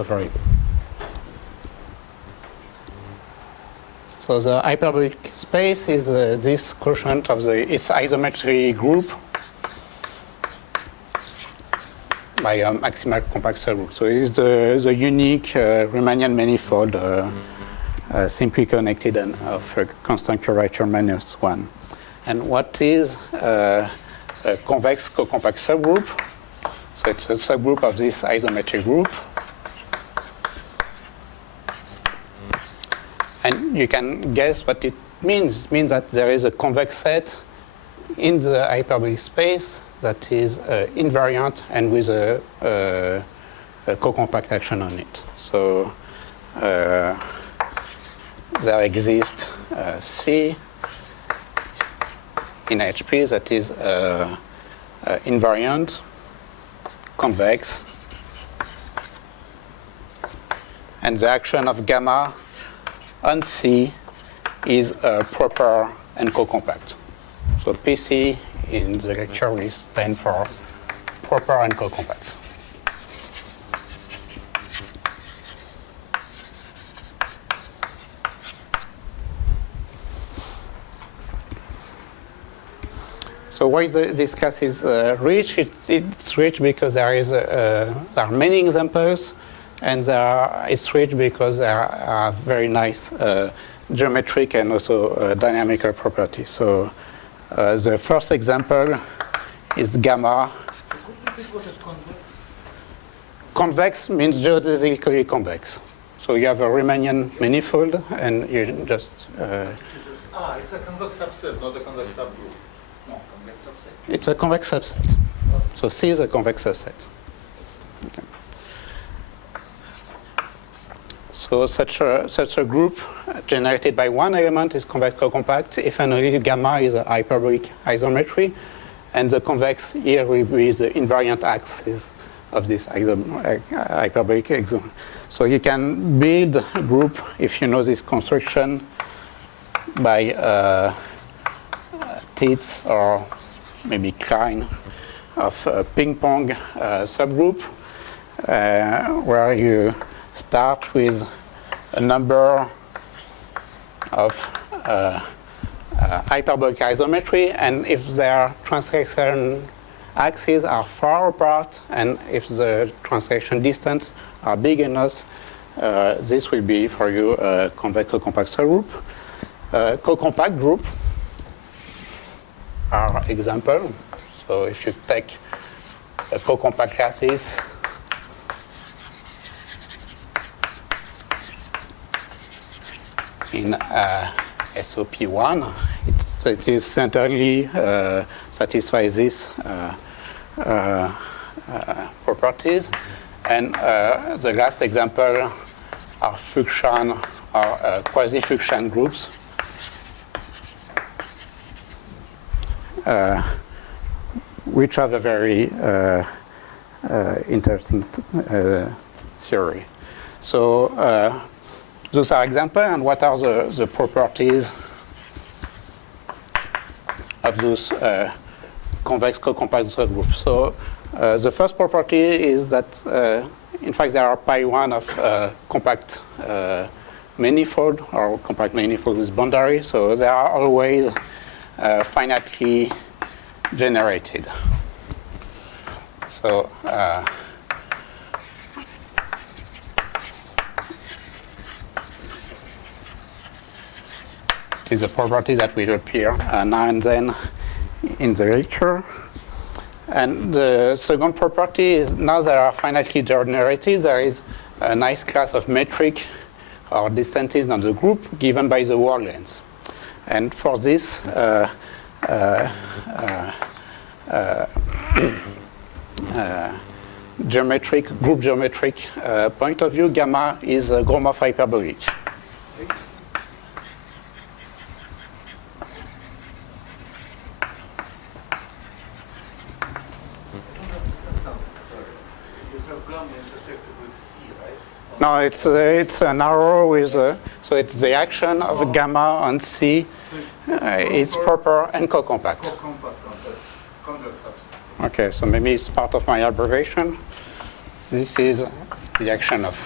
So very good. So the hyperbolic space is this quotient of its isometry group by a maximal compact subgroup. So it is the unique Riemannian manifold simply connected and of a constant curvature -1. And what is a convex co-compact subgroup? So it's a subgroup of this isometric group. And you can guess what it means. It means that there is a convex set in the hyperbolic space that is invariant and with a co-compact action on it. So there exists C in HP that is invariant, convex, and the action of gamma on C is proper and co-compact. So PC in the lecture will stand for proper and co-compact. So why this class is rich? It's rich because there are many examples, and it's rich because there are very nice geometric and also dynamical properties. So the first example is gamma. What is convex? Convex means geodesically convex. So you have a Riemannian manifold, and you just... It's a convex subset, not a convex subgroup. No, convex subset. It's a convex subset. So C is a convex subset. Okay. So such a group generated by one element is convex co-compact if and only gamma is a hyperbolic isometry, and the convex here will be the invariant axis of this hyperbolic isometry. So you can build a group, if you know this construction, by Tits or maybe Klein of a ping-pong subgroup, where you start with a number of hyperbolic isometry, and if their translation axes are far apart, and if the translation distance are big enough, this will be for you a convex co-compact subgroup. Co-compact group are example. So if you take a co-compact lattice in SOP1, it is centrally satisfies these properties. And the last example are function or quasi-function groups. Which have a very interesting theory. So those are examples, and what are the properties of those convex co-compact subgroups? So the first property is that, in fact, there are pi1 of compact manifold or compact manifold with boundary. So they are always finitely generated. So it is a property that will appear now and then in the lecture. And the second property is now there are finitely generated. There is a nice class of metric or distances on the group given by the word length. And for this group geometric point of view, gamma is a Gromov hyperbolic. No, it's an arrow with so it's the action of gamma on C. It's proper and co-compact. Co-compact, convex subset. Okay, so maybe it's part of my abbreviation. This is the action of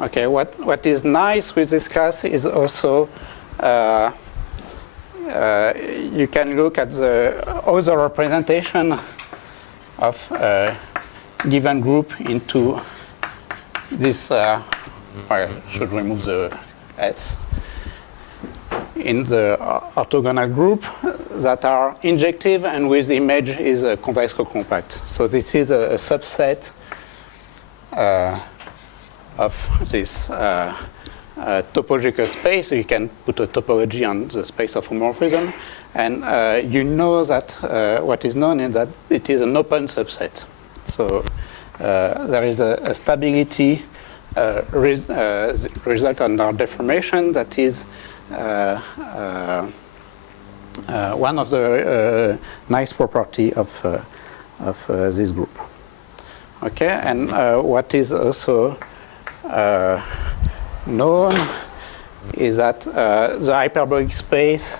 Okay, what is nice with this class is also you can look at the other representation of a given group into this, well, I should remove the S, in the orthogonal group that are injective and with image is a convex co-compact. So this is a subset of this topological space. So you can put a topology on the space of homomorphism. And you know that what is known is that it is an open subset. So there is a stability result on our deformation that is one of the nice property of this group. Okay, and what is also known is that the hyperbolic space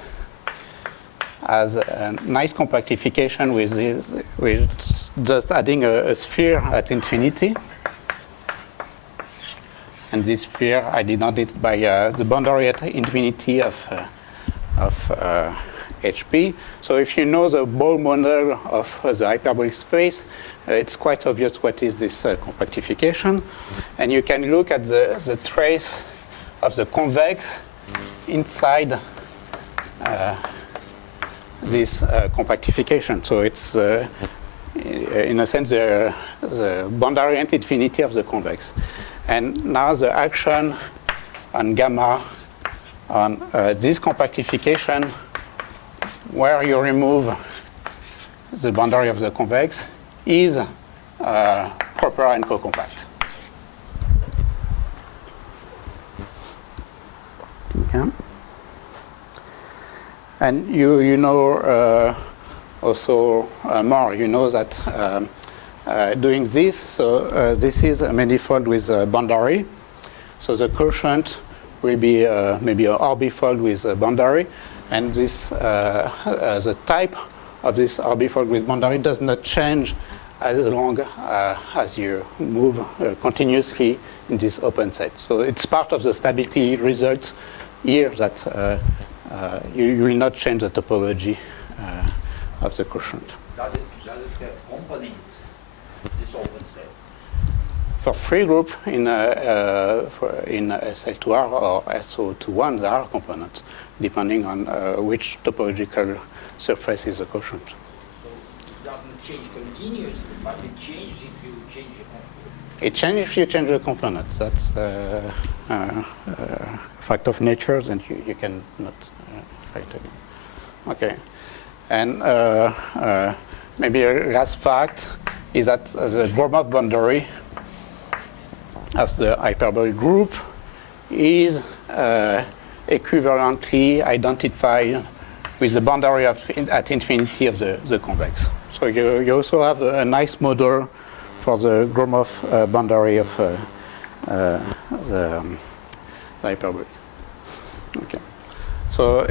has a nice compactification with this, with just adding a sphere at infinity. And this sphere I denoted by the boundary at infinity of HP. So if you know the ball model of the hyperbolic space, it's quite obvious what is this compactification. And you can look at the trace of the convex inside this compactification. So it's, in a sense, the boundary at infinity of the convex. And now the action on gamma on this compactification, where you remove the boundary of the convex, is proper and co-compact. Okay. And you know also more. You know that doing this, so this is a manifold with a boundary. So the quotient will be maybe a orbifold with a boundary, and this the type of this orbifold with boundary does not change as long as you move continuously in this open set. So it's part of the stability result here that you will not change the topology of the quotient. Does it have components, this open set? For free group in SL2R or SO21, there are components depending on which topological surface is the quotient. So it doesn't change continuously, but it changes if you change the component. It changes if you change the components. That's a fact of nature, and you cannot fight again. Okay. And maybe a last fact is that the Gromov boundary of the hyperbolic group is equivalently identified with the boundary at infinity of the convex. So you also have a nice model for the Gromov boundary of the hyperbolic. Okay. So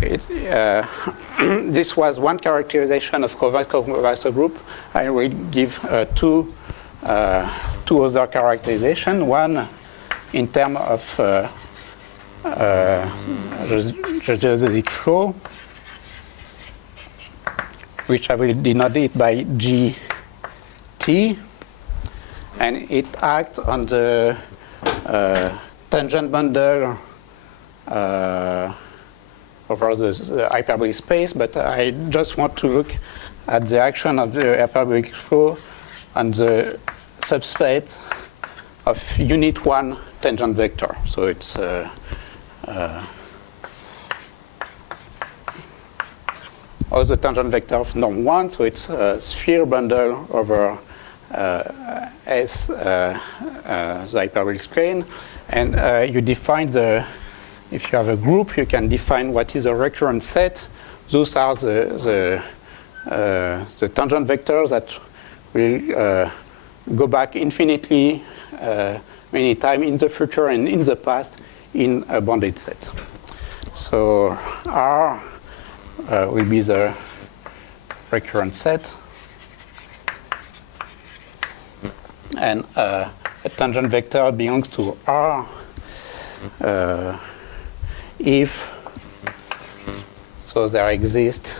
this was one characterization of convex group. I will give two other characterizations. One in terms of geodesic flow, which I will denote it by GT, and it acts on the tangent bundle over the hyperbolic space, but I just want to look at the action of the hyperbolic flow on the subspace of unit 1 tangent vector. So it's or the tangent vector of norm 1, so it's a sphere bundle over S, the hyperbolic plane, and you define if you have a group, you can define what is a recurrent set. Those are the tangent vectors that will go back infinitely many times in the future and in the past in a bounded set. So R will be the recurrent set. And a tangent vector belongs to R if so there exists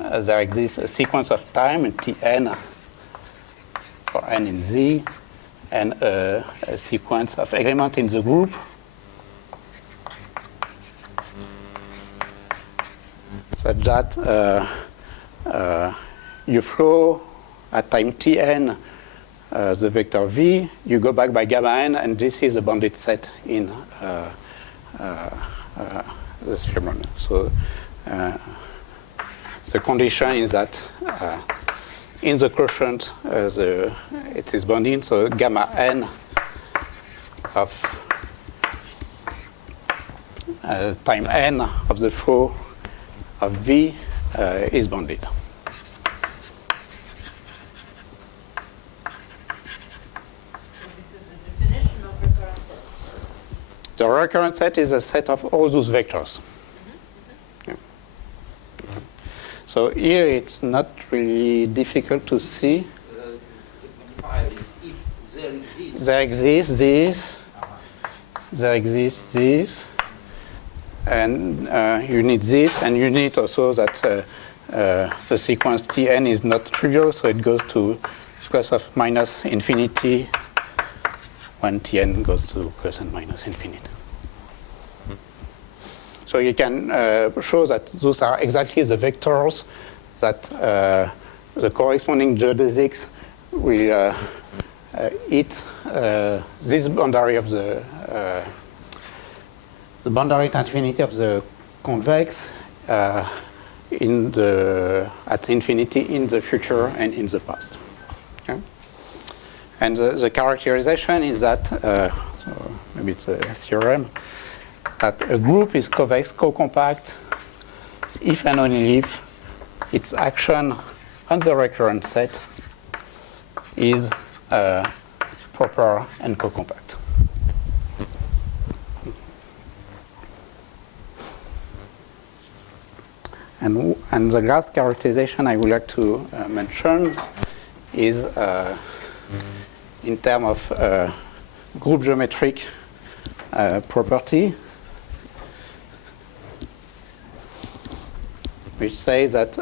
a sequence of time Tn for n in Z and a sequence of elements in the group such that you flow at time Tn the vector V, you go back by gamma n, and this is a bounded set in the sphere model. So the condition is that in the quotient it is bounded, so gamma n of time n of the flow of V is bounded. The recurrent set is a set of all those vectors. Yeah. So here it's not really difficult to see. The quantifier is if there exists this, there exists this, and you need this, and you need also that the sequence Tn is not trivial, so it goes to plus or minus infinity when Tn goes to plus and minus infinity. So you can show that those are exactly the vectors that the corresponding geodesics will hit this boundary of the boundary to infinity of the convex at infinity in the future and in the past. Okay? And the characterization is that, so maybe it's a theorem, that a group is convex co-compact if and only if its action on the recurrent set is proper and co-compact. And the last characterization I would like to mention is in terms of group geometric property, which says that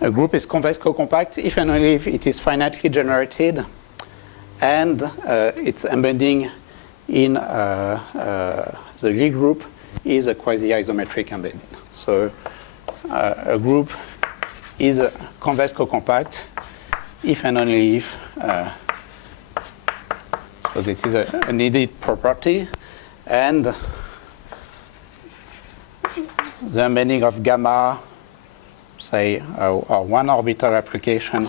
a group is convex co-compact if and only if it is finitely generated and its embedding in the Lie group is a quasi-isometric embedding. So a group is a convex co-compact if and only if, so this is a needed property, and the embedding of gamma, say, or one orbital application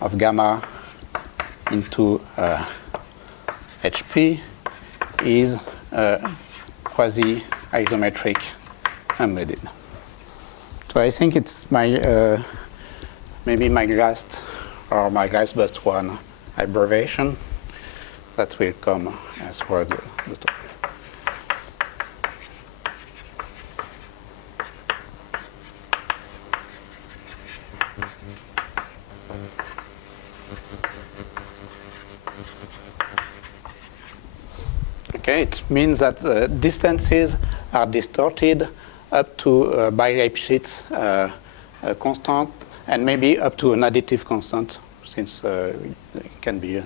of gamma into HP is quasi-isometric embedded. So I think it's my maybe my last but one abbreviation that will come as for the talk. Okay, it means that distances are distorted up to by Lipschitz constant, and maybe up to an additive constant, since there can be a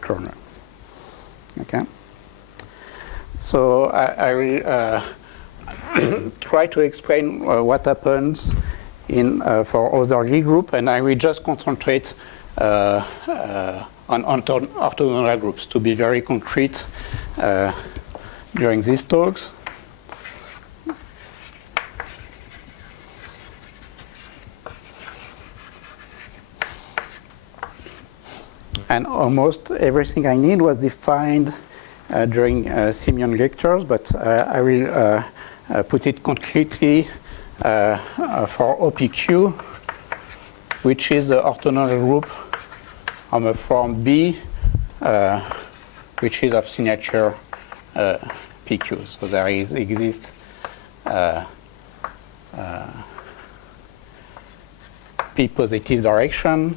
kernel. Okay. So I will try to explain what happens in for other Lie group, and I will just concentrate on orthogonal groups to be very concrete during these talks. And almost everything I need was defined during Simeon lectures, but I will put it concretely for OPQ, which is the orthogonal group on a form B which is of signature PQ. So there exists P positive direction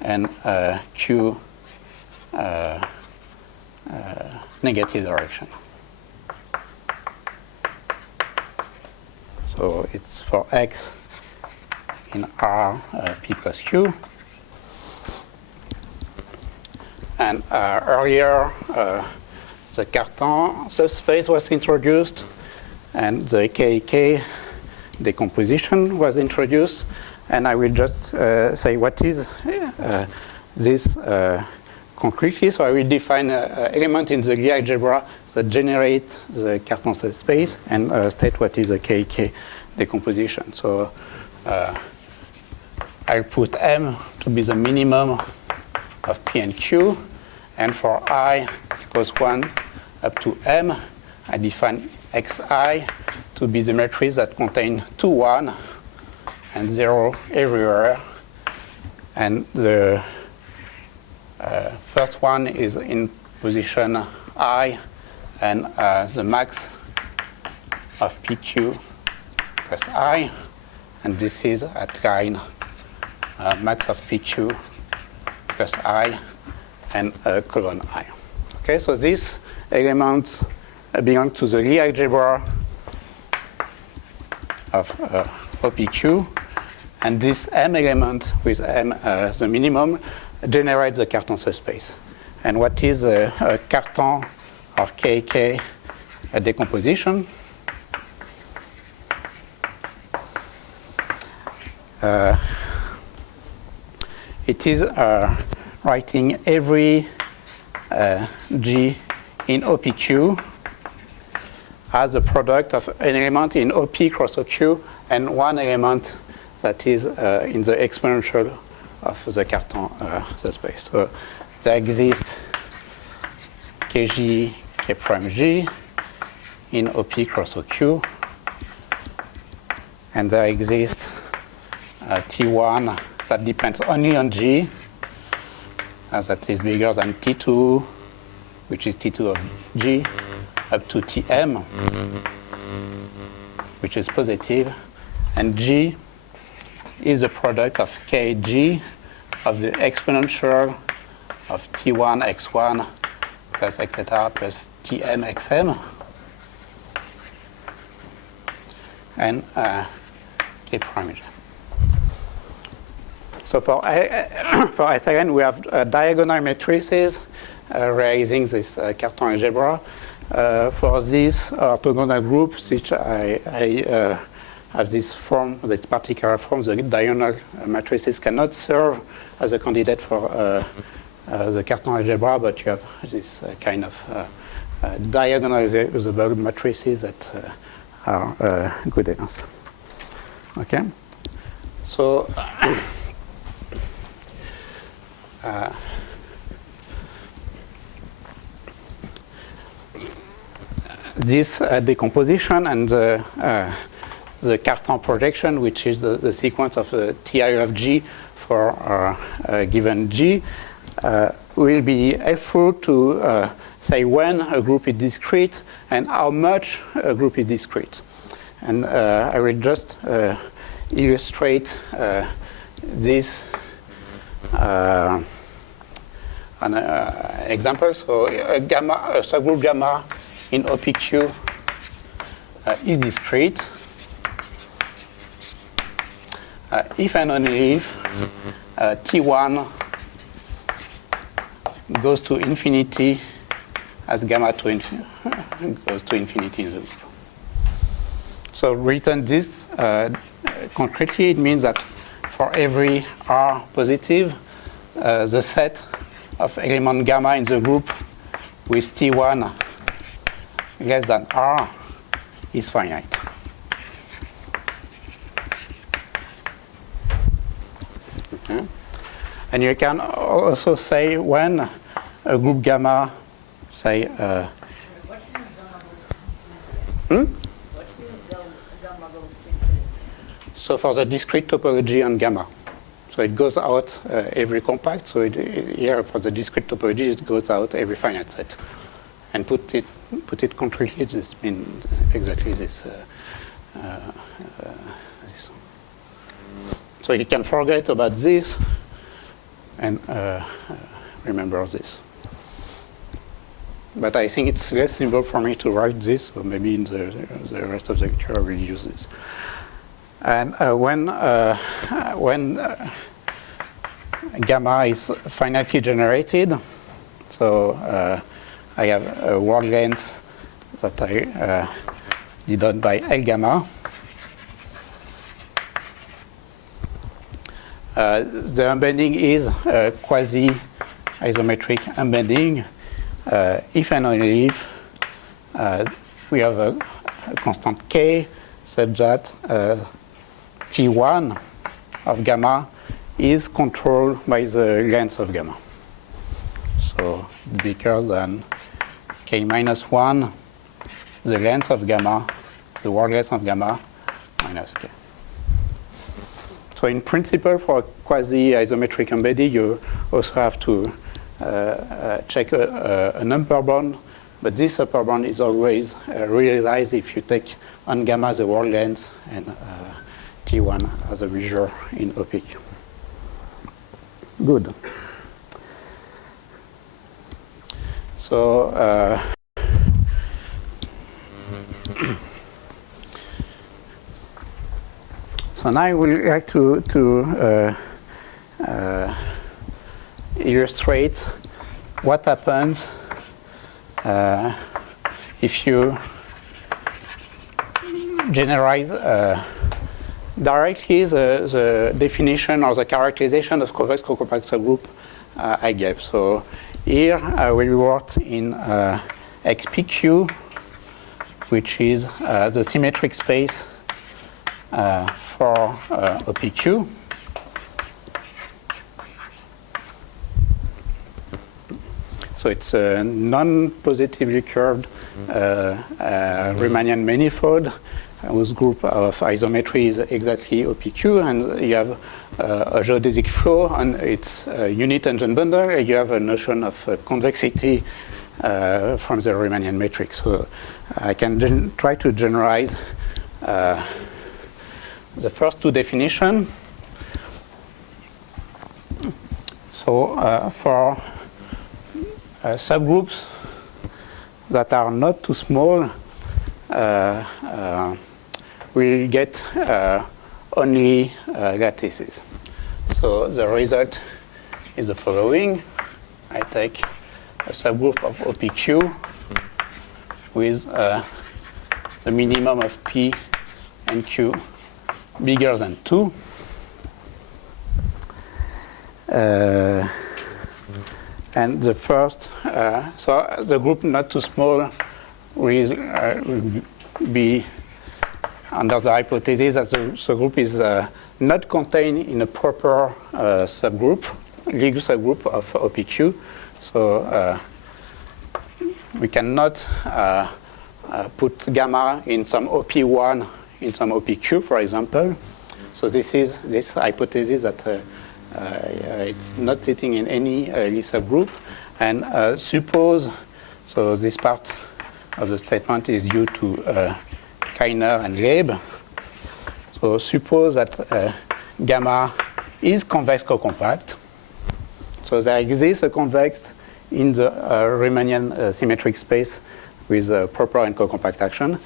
and Q negative direction. So it's for X in R, P plus Q. And earlier, the Cartan subspace was introduced, and the KK decomposition was introduced. And I will just say what is this concretely. So I will define an element in the Lie algebra that generates the Cartan subspace and state what is a KK decomposition. So I'll put M to be the minimum of P and Q. And for I equals 1 up to M, I define Xi to be the matrix that contains 2, 1, and 0 everywhere. And the first one is in position I, and the max of PQ plus I. And this is at line max of PQ plus I and colon I. Okay, so these elements belong to the Lie algebra of OPQ, and this M element with M the minimum generates the Cartan subspace. And what is a Cartan or KK decomposition? It is writing every G in OPQ as a product of an element in OP cross OQ and one element that is in the exponential of the Cartan subspace. So there exists KG, K prime G in OP cross OQ, and there exists T1 that depends only on G, that is bigger than T2, which is T2 of G, up to Tm, which is positive, and G is a product of Kg of the exponential of T1 x1 plus etc. plus Tm xm, and K prime G. So for SRN, we have diagonal matrices realizing this Cartan algebra. For these orthogonal groups, which I have this form, this particular form, the diagonal matrices cannot serve as a candidate for the Cartan algebra, but you have this kind of diagonalizable matrices that are good enough. Okay, so. This decomposition and the Cartan projection, which is the sequence of the Ti of G for a given G, will be helpful to say when a group is discrete and how much a group is discrete. And I will just illustrate this an example. So a subgroup gamma in OPQ is discrete if and only if T1 goes to infinity as gamma goes to infinity in the group. So written this concretely, it means that for every R positive, the set of element gamma in the group with T1 less than R is finite. Okay. And you can also say when a group gamma, say, so for the discrete topology on gamma. So it goes out every compact. So here for the discrete topology, it goes out every finite set. And put it concretely, this means exactly this. This. So you can forget about this and remember this. But I think it's less simple for me to write this, so maybe in the rest of the lecture I will use this. And when gamma is finitely generated, so I have a word length that I denote by L gamma. The embedding is a quasi-isometric embedding if and only if we have a constant k such that T1 of gamma is controlled by the length of gamma. So bigger than k minus 1, the length of gamma, the word length of gamma, minus k. So in principle, for a quasi-isometric embedding, you also have to check an upper bound, but this upper bound is always realized if you take on gamma the word length and T1 as a measure in OPQ. Good. So so now I would like to illustrate what happens if you generalize directly the definition or the characterization of convex co-compact subgroup I gave. So here we worked in XPQ, which is the symmetric space for OPQ. So it's a non-positively curved Riemannian manifold whose group of isometry is exactly OPQ, and you have a geodesic flow on its unit tangent bundle, and you have a notion of convexity from the Riemannian matrix. So I can try to generalize the first two definitions. So for subgroups that are not too small, we'll get only lattices. So the result is the following. I take a subgroup of OPQ with the minimum of P and Q bigger than 2. And the first, so the group not too small will be under the hypothesis that the subgroup is not contained in a proper subgroup, legal subgroup of OPQ. So we cannot put gamma in some OP1 in some OPQ, for example. So this hypothesis that it's not sitting in any Lie subgroup. And suppose, so this part of the statement is due to Kleiner and Leib. So suppose that gamma is convex co-compact. So there exists a convex in the Riemannian symmetric space with proper and co-compact action.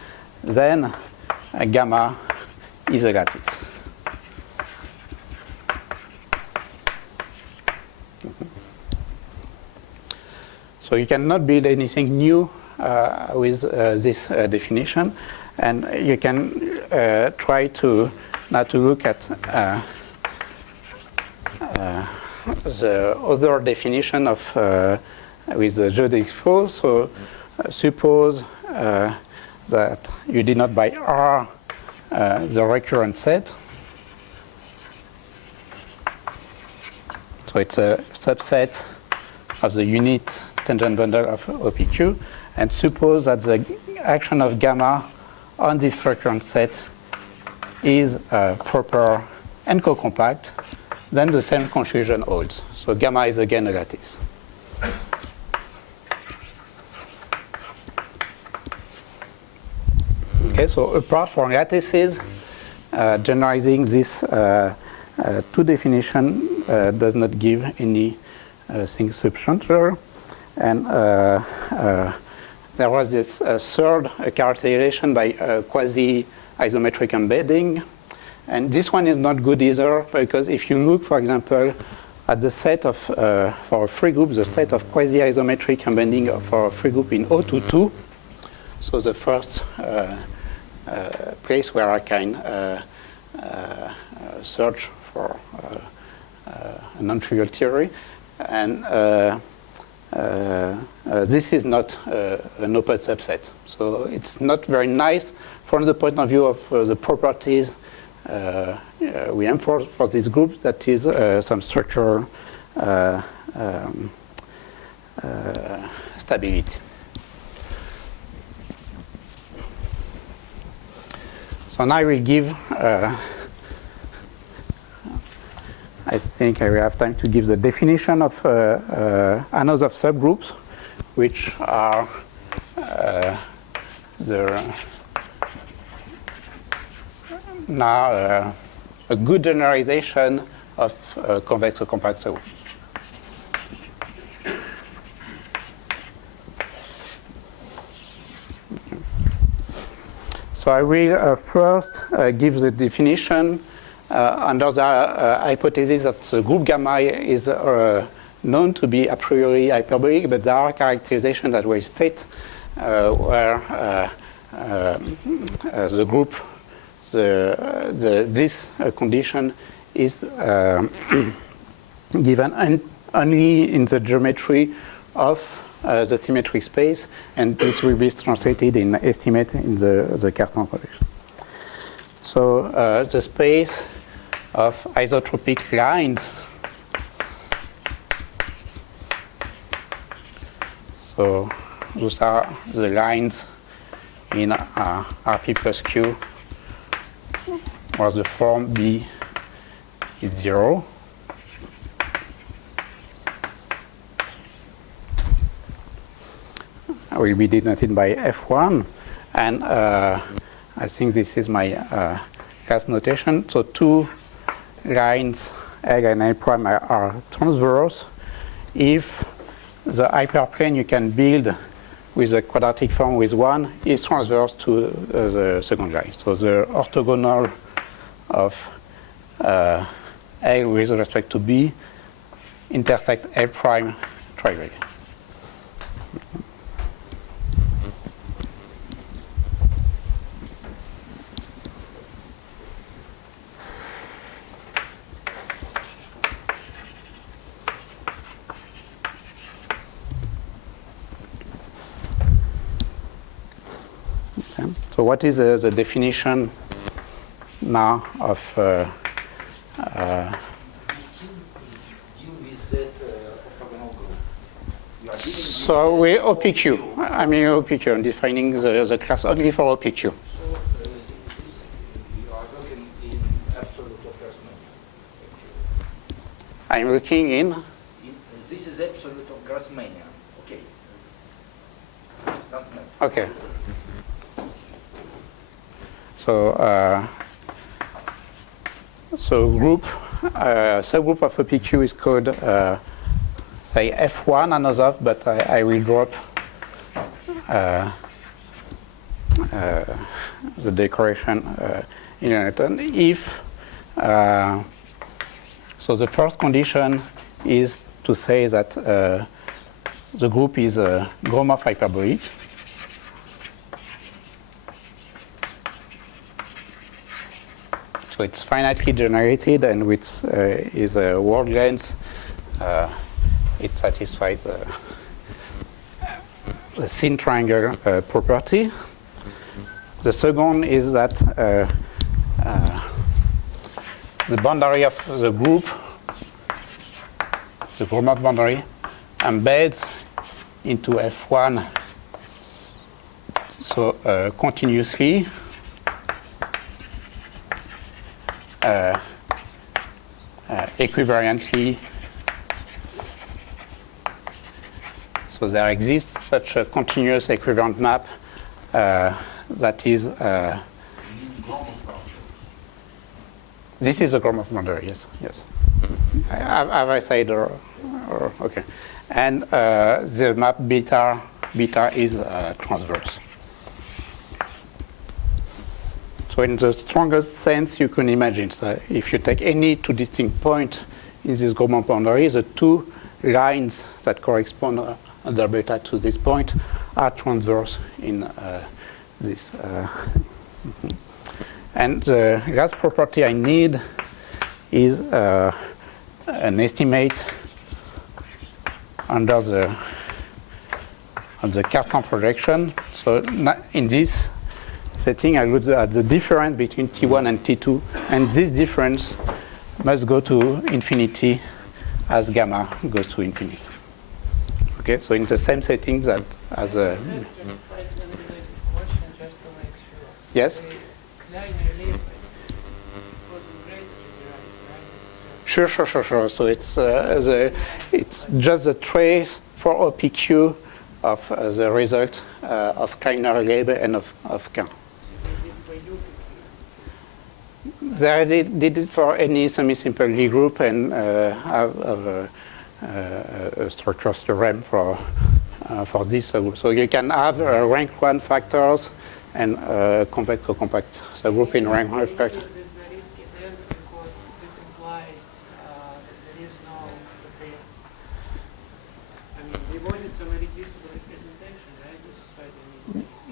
Then gamma is a lattice. So you cannot build anything new with this definition, and you can try to now to look at the other definition of with the geodesic flow. So suppose that you denote by R the recurrent set. So it's a subset of the unit tangent bundle of OPQ, and suppose that the action of gamma on this recurrent set is proper and co-compact, then the same conclusion holds. So gamma is again a lattice. Okay, so apart from lattices, generalizing this two definition does not give any thing substantial. And there was this third characterization by quasi-isometric embedding. And this one is not good either, because if you look, for example, at the set of, for a free group, the set of quasi-isometric embedding for a free group in O22, so the first place where I can search for a non-trivial theory. And this is not an open subset. So it's not very nice from the point of view of the properties we enforce for this group, that is some structural stability. So now I will give, I think I will have time to give the definition of another subgroups, which are now a good generalization of convex or compact subgroup. So I will first give the definition under the hypothesis that the group gamma is known to be a priori hyperbolic, but there are characterizations that will state where the group, this condition is given only in the geometry of the symmetric space, and this will be translated in estimate in the Cartan projection. So the space of isotropic lines, so those are the lines in Rp plus Q, where the form B is 0. Will be denoted by F1, and I think this is my class notation. So two lines L and L prime are transverse if the hyperplane you can build with a quadratic form with 1 is transverse to the second line. So the orthogonal of L with respect to B intersect L prime triangle. So what is the definition now of Deal with that orthogonal group. so we OPQ. I mean OPQ. I'm defining the class only for OPQ. So you are looking in absolute of Grassmann. I'm looking in. This is absolute of Grassmann. Okay. Not matter. Okay. So group, subgroup of OPQ is called, say, F1 another, but I will drop the decoration in Newton. If, so the first condition is to say that the group is a Gromov hyperbolic. So it's finitely generated, and with is a word length, it satisfies the thin triangle property. The second is that the boundary of the group, the Gromov boundary, embeds into F1 so continuously. equivariantly. So there exists such a continuous equivalent map that is. This is a Gromov boundary, yes, yes. Have I said or okay? And the map beta is transverse. So in the strongest sense you can imagine, so if you take any two distinct points in this Gromov boundary, the two lines that correspond under beta to this point are transverse in this. And the last property I need is an estimate under the Cartan projection. So in this setting, I look at the difference between T1 and T2, and this difference must go to infinity as gamma goes to infinity. Okay, so in the same setting that as a. Yes. Sure. So it's just the trace for OPQ of the result of Kleiner-Lebe and of K. They did it for any semi-simple Lie group and have a structure theorem for this subgroup. So you can have rank 1 factors and convex co-compact subgroup in rank 1 factors.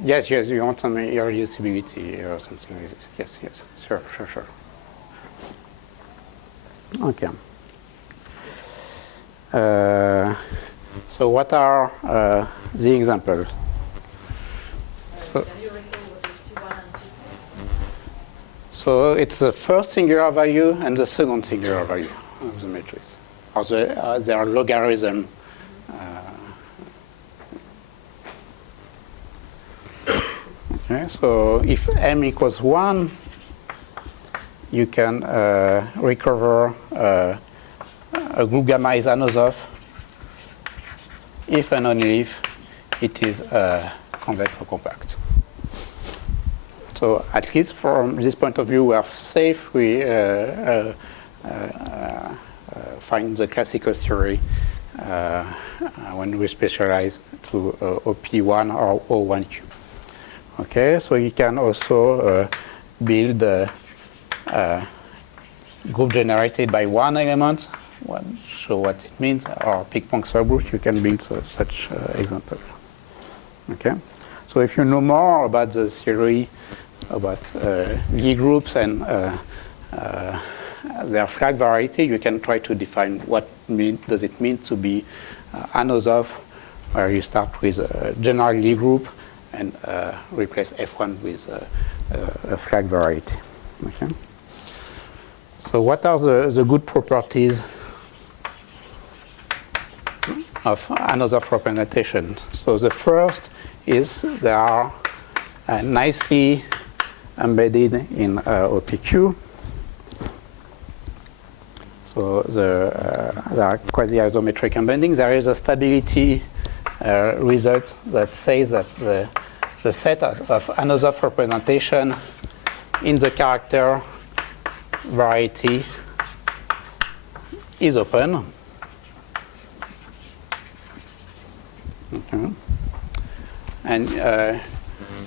Yes, you want some irreducibility or something like this. Yes, sure. Okay. So what are the examples? So it's the first singular value and the second singular value of the matrix. Or their logarithm. Okay, so if m equals 1, you can recover a group gamma is Anosov if and only if it is convex or compact. So at least from this point of view, we are safe. We find the classical theory when we specialize to OP1 or O1Q. Okay, so you can also build a group generated by one element. Show what it means, or ping-pong subgroup. You can build such example. Okay, so if you know more about the theory about Lie groups and their flag variety, you can try to define what does it mean to be Anosov, where you start with a general Lie group and replace F1 with a flag variety. Okay. So what are the good properties of Anosov representation? So the first is they are nicely embedded in OPQ. So there are quasi-isometric embeddings. There is a stability result that says that the set of Anosov representation in the character variety is open. Okay. And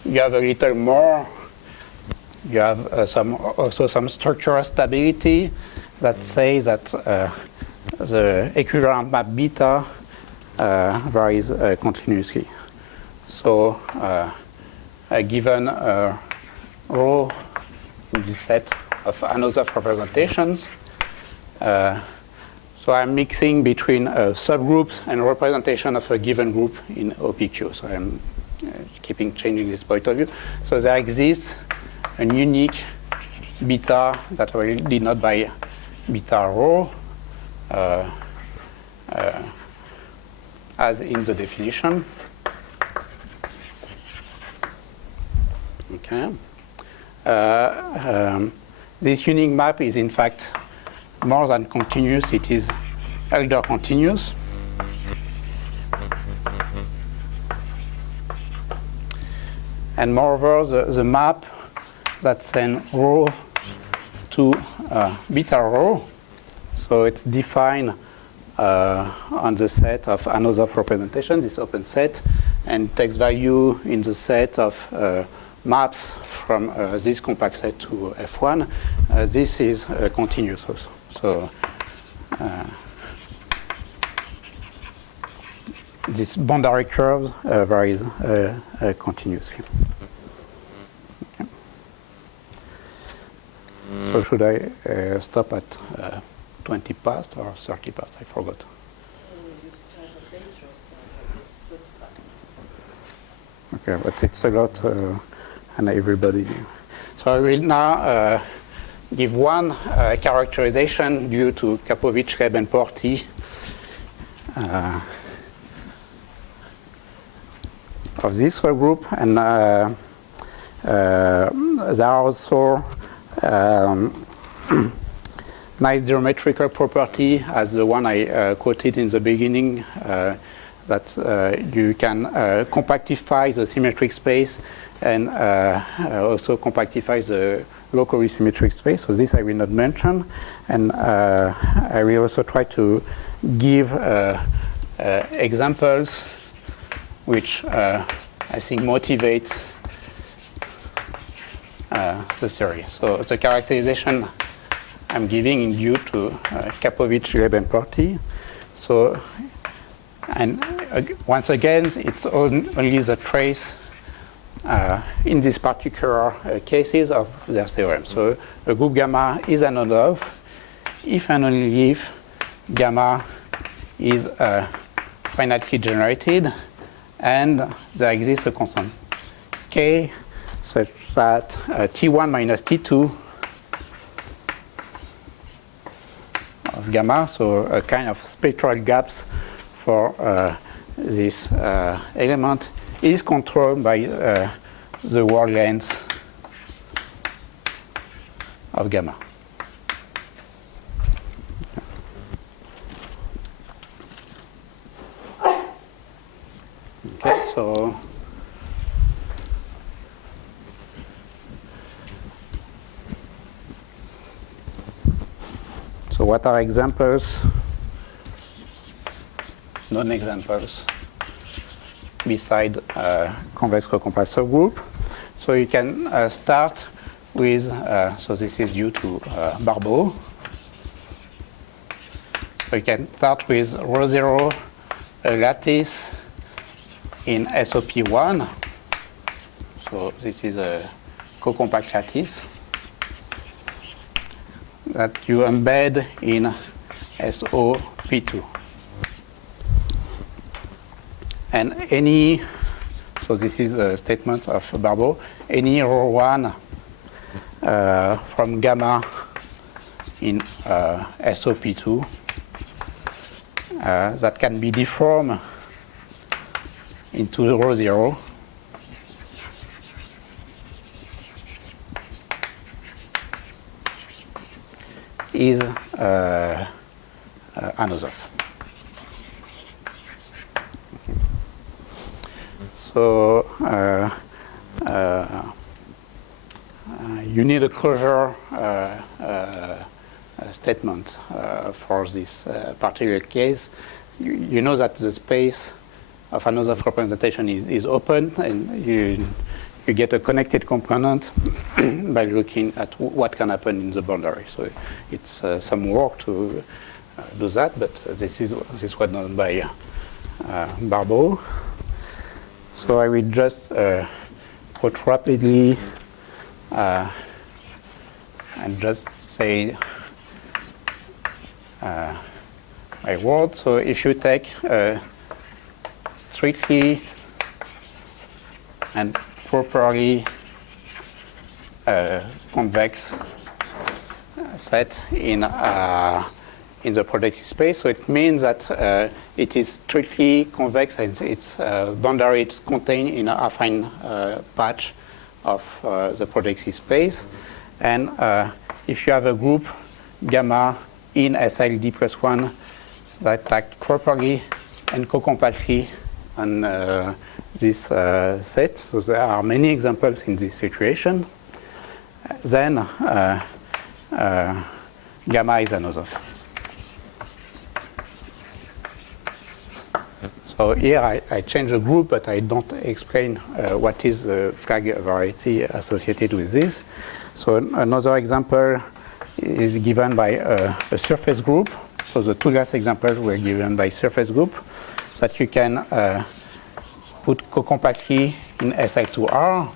you have a little more. You have also some structural stability that says that the equivalent map beta varies continuously. So given rho in this set of Anosov representations, so I'm mixing between subgroups and representation of a given group in OPQ. So I'm changing this point of view. So there exists a unique beta that I did not by beta rho as in the definition. Okay. This unique map is in fact more than continuous, it is Hölder continuous. And moreover, the map that sends rho to beta rho, so it's defined on the set of Anosov representation, this open set, and takes value in the set of maps from this compact set to F1. This is continuous also. So this boundary curve varies continuously. Okay. So should I stop at 20 past or 30 past? I forgot. Okay, but it's a lot, and everybody. So I will now give one characterization due to Kapovic, Reb, and Porti of this group, and there are also nice geometrical property as the one I quoted in the beginning, that you can compactify the symmetric space and also compactify the locally symmetric space. So this I will not mention, and I will also try to give examples which I think motivates the theory. So the characterization I'm giving is due to Kapovic, Reb, and Porti. So, and once again, it's only the trace in these particular cases of their theorem. So a group gamma is Anosov if and only if gamma is finitely generated and there exists a constant k such that T1 minus T2 of gamma, so a kind of spectral gaps for this element, is controlled by the Ward length of gamma. Okay, so what are examples, non-examples, beside convex co-compact subgroup? So you can start with, so this is due to Barbeau. So you can start with rho 0, a lattice in SOP1. So this is a co-compact lattice that you embed in SOP2. And any, so this is a statement of Barbeau, any rho 1 from gamma in SOP2 that can be deformed into rho 0 is Anosov. So you need a closure statement for this particular case. You know that the space of Anosov representation is open, and you get a connected component by looking at what can happen in the boundary. So it's some work to do that, but this was done by Barbeau. So I will just quote rapidly and just say my word. So if you take strictly and properly convex set in the projective space, so it means that it is strictly convex and its boundary is contained in a affine patch of the projective space. And if you have a group gamma in SILD plus 1 that act properly and co-compactly on this set. So there are many examples in this situation. Then gamma is another. So here I change the group, but I don't explain what is the flag variety associated with this. So another example is given by a surface group. So the two last examples were given by surface group that you can put co-compactly in SL2R.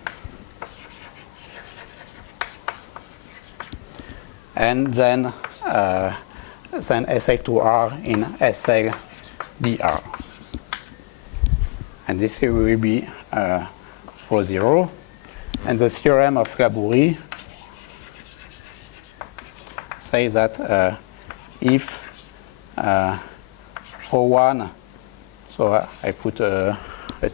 And then SL2R in SLDR. And this here will be rho 0. And the theorem of Labouri says that if rho 1, so I put a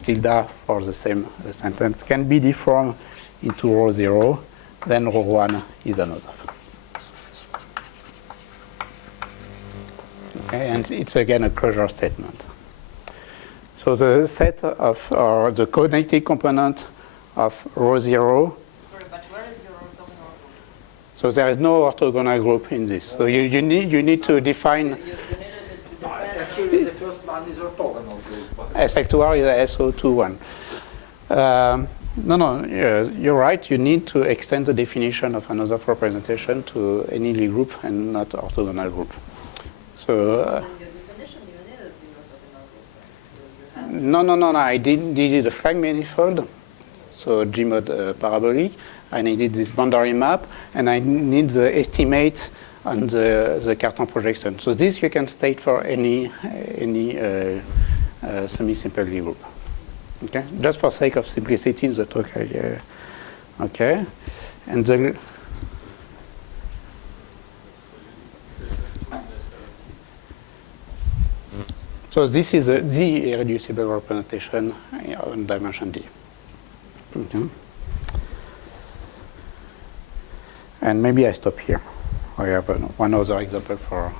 tilde for the same sentence, can be deformed into rho 0, then rho 1 is another. Okay, and it's again a closure statement. So the set of, or the coordinated component of rho 0. Sorry, but where is your orthogonal group? So there is no orthogonal group in this. So you need to define. You needed to define. Actually, the first one is orthogonal group. SL2R is a SO21. No, you're right. You need to extend the definition of another representation to any Lie group and not orthogonal group. So. In your definition, you needed the orthogonal group. No. I did a flag manifold, so G mod parabolic. I needed this boundary map, and I need the estimate on the Cartan projection. So this you can state for any semi-simple Lie group. Okay, just for sake of simplicity, the talk. Okay, and the. So this is the irreducible representation on dimension D. Okay. And maybe I stop here. I have one other example for